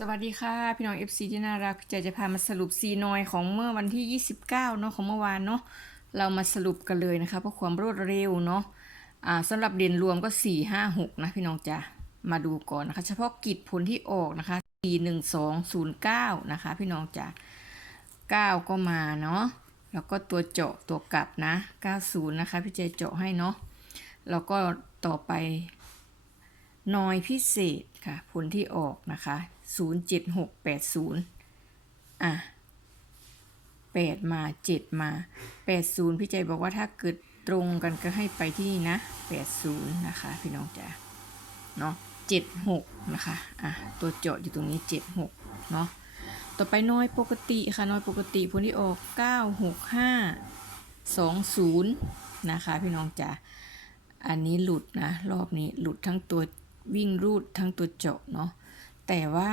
สวัสดีค่ะ พี่น้อง FC ที่น่ารักพี่จจะพามาสรุปซีนอยของเมื่อวันที่ 29 เนาะของเมื่อวานเนาะเรามาสรุปกันเลยนะคะเพื่อความรวดเร็วเนาะอ่าสำหรับเด่นรวมก็ 4 5 6 นะพี่น้องจะมาดูก่อนนะคะ เฉพาะกิจผลที่ออกนะคะ 4 1 2 0 9 นะคะ พี่น้องจะ9 ก็มาเนาะแล้วก็ตัวเจาะตัวกลับนะ 90 นะคะ พี่ใจเจาะให้เนาะแล้วก็ต่อไปนอยพิเศษค่ะ ผลที่ออกนะคะ 07680อะ8มา7มา80พี่ใจบอกว่าถ้าเกิดตรงกันก็ให้ไปที่นี่นะ80นะคะพี่น้องจ๋าเนาะ76นะคะอะตัวเจาะอยู่ตรงนี้76เนาะต่อไปน้อยปกติค่ะน้อยปกติผลที่ออก965 20นะคะพี่น้องจ๋าอันนี้หลุดนะรอบนี้หลุดทั้งตัววิ่งรูดทั้งตัวเจาะเนาะ แต่ว่า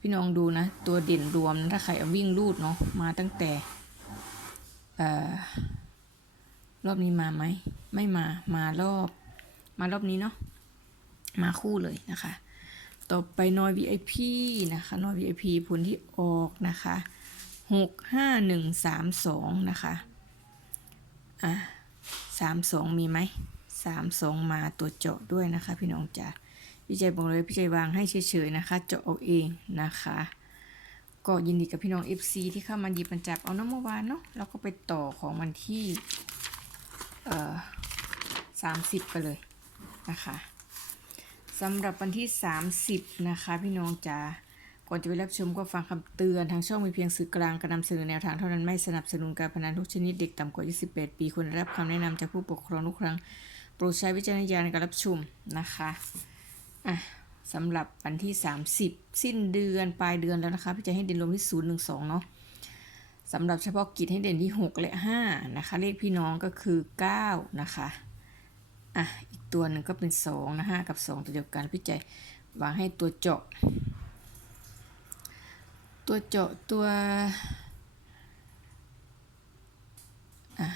พี่น้องดูนะ ตัวเด่นรวมนะถ้าใครเอาวิ่งรูดเนาะมาตั้งแต่อรอบนี้มาไหมไม่มามารอบ มารอบนี้เนาะมาคู่เลยนะคะ ต่อไปนอย VIP นะคะนอย VIP ผลที่ออกนะคะหกห้าหนึ่งสามสองนะคะอะสามสองมีไหมสามสองมาตัวเจาะด้วยนะคะ พี่น้องจ๋า พี่ใจบอกเลยพี่ใจวางให้เฉยๆนะคะเจาะเอาเองนะคะ ก็ยินดีกับพี่น้อง FC ที่เข้ามาหยิบมันจับเอาน้ำเมื่อวานเนาะแล้วก็ไปต่อของวันที่เอ่อสามสิบกันเลยนะคะสำหรับวันที่ 30 นะคะ พี่น้องจ๋าก่อนจะไปรับชมก็ฟังคำเตือนทางช่องมีเพียงสื่อกลางการนำเสนอแนวทางเท่านั้นไม่สนับสนุนการพนันทุกชนิดเด็กต่ำกว่า 28 ปีควรรับคำแนะนำจากผู้ปกครองทุกครั้ง โปรดใช้วิจารณญาณในการรับชมนะคะ อะสำหรับวันที่ 30 สิ้นเดือนปลายเดือนแล้วนะคะพี่จะให้เด่นรวมที่0 1 2เนาะสำหรับเฉพาะกิจให้เด่นที่ 6 และ 5 นะคะ เลขพี่น้องก็คือ 9 นะคะอะอีกตัวหนึ่งก็เป็น2นะ5กับ 2 ตัวเดียวกันพี่ใจวางให้ตัวเจาะ ตัวเจาะตัวอะ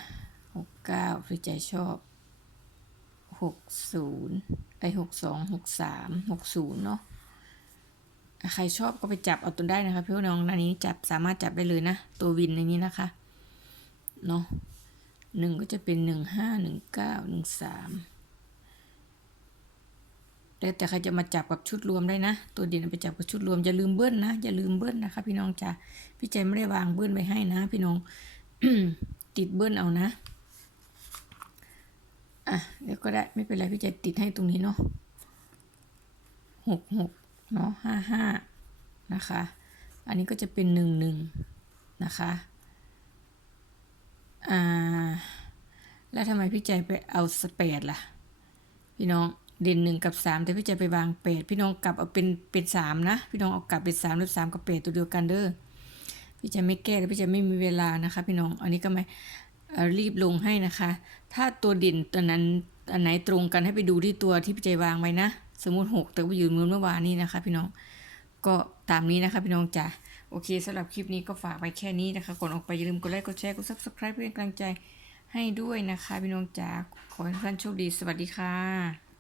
หกเก้าพี่ใจชอบ หกศูนย์ไอหกสองหกสามหกศูนย์เนาะใครชอบก็ไปจับเอาตัวได้นะคะพี่น้องอันนี้จับสามารถจับได้เลยนะ ตัววินในนี้นะคะเนาะหนึ่งก็จะเป็นหนึ่งห้าหนึ่งเก้าหนึ่งสามแล้วแต่ใครจะมาจับกับชุดรวมได้นะ ตัวเด่นไปจับกับชุดรวมอย่าลืมเบิ้ลนะอย่าลืมเบิ้ลนะคะ พี่น้องจ้ะพี่ใจไม่ได้วางเบิ้ลไว้ให้นะ พี่น้องติดเบิ้ลเอานะ อะเดี๋ยวก็ได้ไม่เป็นไรพี่จะติดให้ตรงนี้เนาะหกหกเนาะห้าห้านะคะ อันนี้ก็จะเป็นหนึ่งหนึ่งนะคะอ่าแล้วทำไมพี่ใจไปเอาสเปดล่ะ พี่น้องเด่นหนึ่งกับสามแต่พี่ใจไปวางแปดพี่น้องกลับเอาเป็นเป็นสามนะ พี่น้องเอากลับเป็นสามหรือสามกับแปดตัวเดียวกันเด้อพี่จะไม่แก้แล้วพี่จะไม่มีเวลานะคะ พี่น้อง อันนี้ก็ไม่ รีบลงให้นะคะ ถ้าตัวเด่นตัวนั้นอันไหนตรงกันให้ไปดูที่ตัวที่พี่ใจวางไว้นะ สมมติหกแต่ว่าอยู่มือเมื่อวานนี้นะคะ พี่น้อง ก็ตามนี้นะคะ พี่น้องจ้ะโอเคสำหรับคลิปนี้ก็ฝากไว้แค่นี้นะคะ ก่อนออกไปอย่าลืมกดไลค์กดแชร์กดซับสไครป์เพื่อเป็นกำลังใจให้ด้วยนะคะ พี่น้องจ๋าขอให้ทุกท่านโชคดีสวัสดีค่ะ